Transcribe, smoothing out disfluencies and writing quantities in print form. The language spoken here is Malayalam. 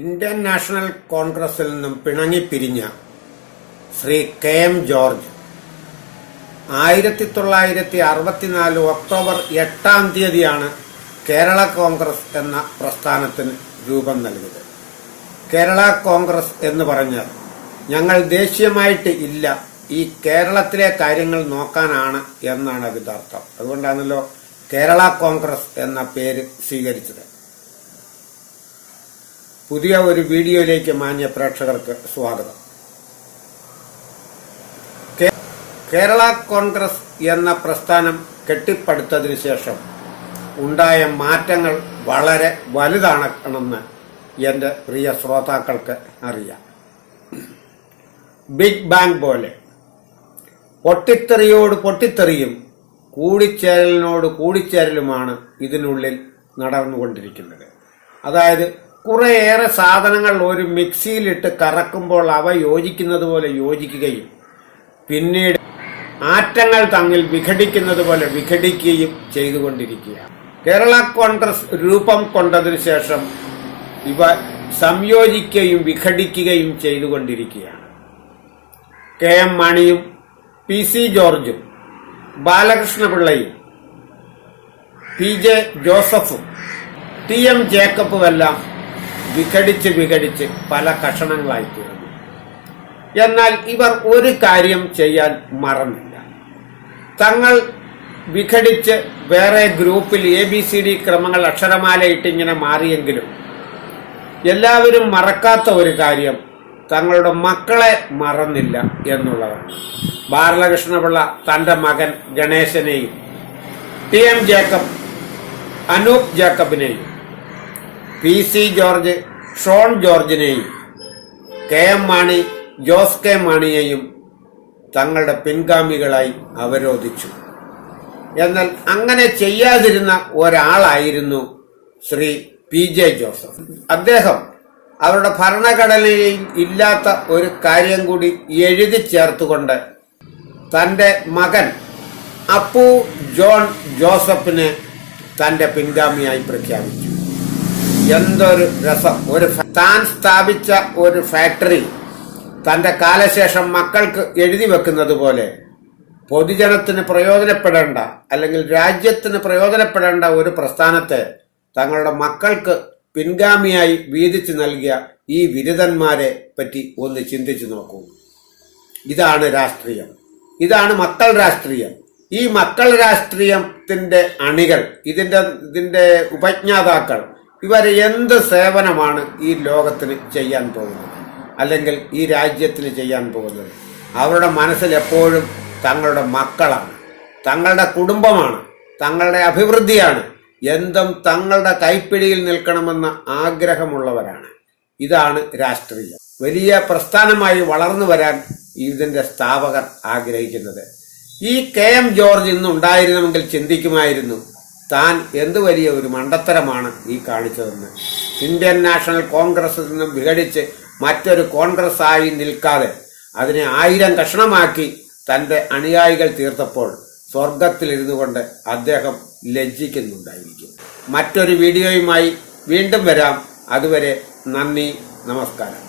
ഇന്ത്യൻ നാഷണൽ കോൺഗ്രസിൽ നിന്നും പിണങ്ങിപ്പിരിഞ്ഞ Shri K M George 1964 October 8 Kerala Congress എന്ന പ്രസ്ഥാനത്തിന് രൂപം നൽകിയത്. കേരള കോൺഗ്രസ് എന്ന് പറഞ്ഞാൽ ഞങ്ങൾ ദേശീയമായിട്ട് ഇല്ല, ഈ കേരളത്തിലെ കാര്യങ്ങൾ നോക്കാനാണ് എന്നാണ് അതിന്റെ അർത്ഥം. അതുകൊണ്ടാണല്ലോ കേരള കോൺഗ്രസ് എന്ന പേര് സ്വീകരിച്ചത്. പുതിയ ഒരു വീഡിയോയിലേക്ക് മാന്യ പ്രേക്ഷകർക്ക് സ്വാഗതം. കേരള കോൺഗ്രസ് എന്ന പ്രസ്ഥാനം കെട്ടിപ്പടുത്തതിനു ശേഷം ഉണ്ടായ മാറ്റങ്ങൾ വളരെ വലുതാണെന്ന് എന്റെ പ്രിയ ശ്രോതാക്കൾക്ക് അറിയാം. ബിഗ് ബാങ് പോലെ പൊട്ടിത്തെറിയോട് പൊട്ടിത്തെറിയും കൂടിച്ചേരലിനോട് കൂടിച്ചേരലുമാണ് ഇതിനുള്ളിൽ നടന്നുകൊണ്ടിരിക്കുന്നത്. അതായത് കുറേയേറെ സാധനങ്ങൾ ഒരു മിക്സിയിലിട്ട് കറക്കുമ്പോൾ അവ യോജിക്കുന്നത് പോലെ യോജിക്കുകയും പിന്നീട് ആറ്റങ്ങൾ തമ്മിൽ വിഘടിക്കുന്നത് പോലെ വിഘടിക്കുകയും ചെയ്തുകൊണ്ടിരിക്കുകയാണ്. കേരള കോൺഗ്രസ് രൂപം കൊണ്ടതിനു ശേഷം ഇവ സംയോജിക്കുകയും വിഘടിക്കുകയും ചെയ്തുകൊണ്ടിരിക്കുകയാണ്. കെ എം മാണിയും പി സി ജോർജും ബാലകൃഷ്ണപിള്ളയും പി ജെ ജോസഫും ടി എം ജേക്കബുമെല്ലാം വിഘടിച്ച് പല കഷണങ്ങളായിത്തീർന്നു. എന്നാൽ ഇവർ ഒരു കാര്യം ചെയ്യാൻ മറന്നില്ല. തങ്ങൾ വിഘടിച്ച് വേറെ ഗ്രൂപ്പിൽ ABCD ക്രമങ്ങൾ അക്ഷരമാലയിട്ട് ഇങ്ങനെ മാറിയെങ്കിലും എല്ലാവരും മറക്കാത്ത ഒരു കാര്യം തങ്ങളുടെ മക്കളെ മറന്നില്ല എന്നുള്ളതാണ്. ബാലകൃഷ്ണപിള്ള തന്റെ മകൻ ഗണേശനെയും ടി എം ജേക്കബ് അനൂപ് ജേക്കബിനെയും പി സി ജോർജ് ഷോൺ ജോർജിനെയും K M Mani Jose K മാണിയെയും തങ്ങളുടെ പിൻഗാമികളായി അവരോധിച്ചു. എന്നാൽ അങ്ങനെ ചെയ്യാതിരുന്ന ഒരാളായിരുന്നു ശ്രീ പി ജെ ജോസഫ്. അദ്ദേഹം അവരുടെ ഭരണഘടനയിൽ ഇല്ലാത്ത ഒരു കാര്യം കൂടി എഴുതി ചേർത്തുകൊണ്ട് തന്റെ മകൻ അപ്പു ജോൺ ജോസഫിനെ തന്റെ പിൻഗാമിയായി പ്രഖ്യാപിച്ചു. എന്തൊരു രസം! താൻ സ്ഥാപിച്ച ഒരു ഫാക്ടറി തന്റെ കാലശേഷം മക്കൾക്ക് എഴുതി വെക്കുന്നത് പോലെ പൊതുജനത്തിന് പ്രയോജനപ്പെടേണ്ട അല്ലെങ്കിൽ രാജ്യത്തിന് പ്രയോജനപ്പെടേണ്ട ഒരു പ്രസ്ഥാനത്തെ തങ്ങളുടെ മക്കൾക്ക് പിൻഗാമിയായി വീതിച്ചു നൽകിയ ഈ ബിരുദന്മാരെ പറ്റി ഒന്ന് ചിന്തിച്ചു നോക്കൂ. ഇതാണ് രാഷ്ട്രീയം, ഇതാണ് മക്കൾ രാഷ്ട്രീയം. ഈ മക്കൾ രാഷ്ട്രീയത്തിന്റെ അണികൾ, ഇതിന്റെ ഉപജ്ഞാതാക്കൾ, ഇവർ എന്ത് സേവനമാണ് ഈ ലോകത്തിന് ചെയ്യാൻ പോകുന്നത് അല്ലെങ്കിൽ ഈ രാജ്യത്തിന് ചെയ്യാൻ പോകുന്നത്? അവരുടെ മനസ്സിൽ എപ്പോഴും തങ്ങളുടെ മക്കളാണ്, തങ്ങളുടെ കുടുംബമാണ്, തങ്ങളുടെ അഭിവൃദ്ധിയാണ്, എന്തും തങ്ങളുടെ കൈപ്പിടിയിൽ നിൽക്കണമെന്ന ആഗ്രഹമുള്ളവരാണ്. ഇതാണ് രാഷ്ട്രീയം. വലിയ പ്രസ്ഥാനമായി വളർന്നു വരാൻ ഇതിന്റെ സ്ഥാപകർ ആഗ്രഹിക്കുന്നത്. ഈ കെ എം ജോർജ് ഇന്ന് ഉണ്ടായിരുന്നുവെങ്കിൽ ചിന്തിക്കുമായിരുന്നു താൻ എന്തു വലിയ ഒരു മണ്ടത്തരമാണ് ഈ കാണിച്ചതെന്ന്. ഇന്ത്യൻ നാഷണൽ കോൺഗ്രസിൽ നിന്നും വിഘടിച്ച് മറ്റൊരു കോൺഗ്രസ് ആയി നിൽക്കാതെ അതിനെ 1000 കഷണമാക്കി തന്റെ അനുയായികൾ തീർത്തപ്പോൾ സ്വർഗത്തിലിരുന്നു കൊണ്ട് അദ്ദേഹം ലജ്ജിക്കുന്നുണ്ടായിരിക്കും. മറ്റൊരു വീഡിയോയുമായി വീണ്ടും വരാം. അതുവരെ നന്ദി, നമസ്കാരം.